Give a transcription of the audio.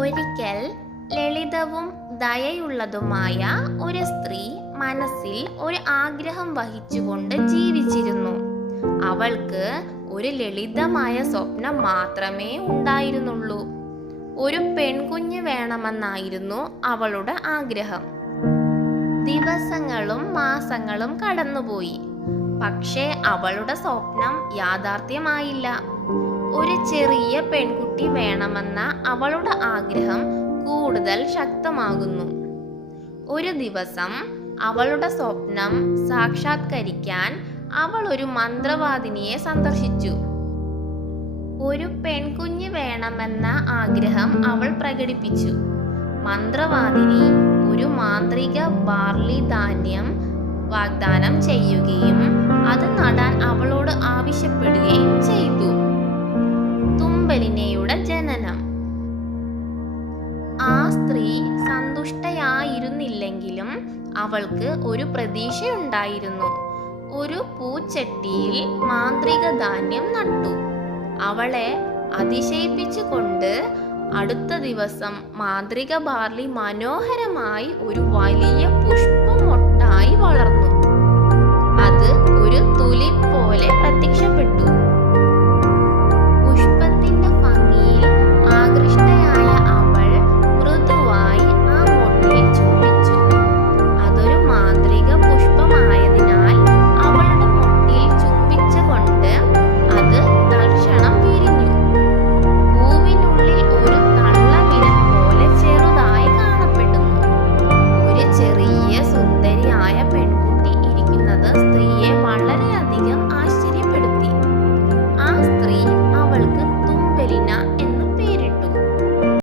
ഒരിക്കൽ ലളിതവും ദയയുള്ളതുമായ ഒരു സ്ത്രീ മനസ്സിൽ ഒരു ആഗ്രഹം വഹിച്ചുകൊണ്ട് ജീവിച്ചിരുന്നു. അവൾക്ക് ഒരു ലളിതമായ സ്വപ്നം മാത്രമേ ഉണ്ടായിരുന്നുള്ളൂ. ഒരു പെൺകുഞ്ഞ് വേണമെന്നായിരുന്നു അവളുടെ ആഗ്രഹം. ദിവസങ്ങളും മാസങ്ങളും കടന്നുപോയി. പക്ഷേ അവളുടെ സ്വപ്നം യാഥാർത്ഥ്യമായില്ല. ഒരു ചെറിയ പെൺകുട്ടി വേണമെന്ന അവളുടെ ആഗ്രഹം കൂടുതൽ ശക്തമാകുന്നു. ഒരു ദിവസം അവളുടെ സ്വപ്നം സാക്ഷാത്കരിക്കാൻ അവൾ ഒരു മന്ത്രവാദിനിയെ സന്ദർശിച്ചു. ഒരു പെൺകുഞ്ഞ് വേണമെന്ന ആഗ്രഹം അവൾ പ്രകടിപ്പിച്ചു. മന്ത്രവാദിനി ഒരു മാന്ത്രിക ബാർലി ധാന്യം വാഗ്ദാനം ചെയ്യുകയും അത് നടാൻ അവളോട് ആവശ്യപ്പെടുകയും ചെയ്തു. തുമ്പലിനയുടെ ജനനം. ആ സ്ത്രീ സന്തുഷ്ടയായിരുന്നില്ലെങ്കിലും അവൾക്ക് ഒരു പ്രതീക്ഷയുണ്ടായിരുന്നു. ഒരു പൂച്ചട്ടിയിൽ മാന്ത്രിക ധാന്യം നട്ടു. അവളെ അതിശയിപ്പിച്ചുകൊണ്ട് അടുത്ത ദിവസം മാന്ത്രിക ബാർലി മനോഹരമായി ഒരു വലിയ പുഷ്പമൊട്ടായി വളർന്നു. അത് ഒരു തുലിപ്പ് പോലെ പ്രത്യക്ഷപ്പെട്ടു.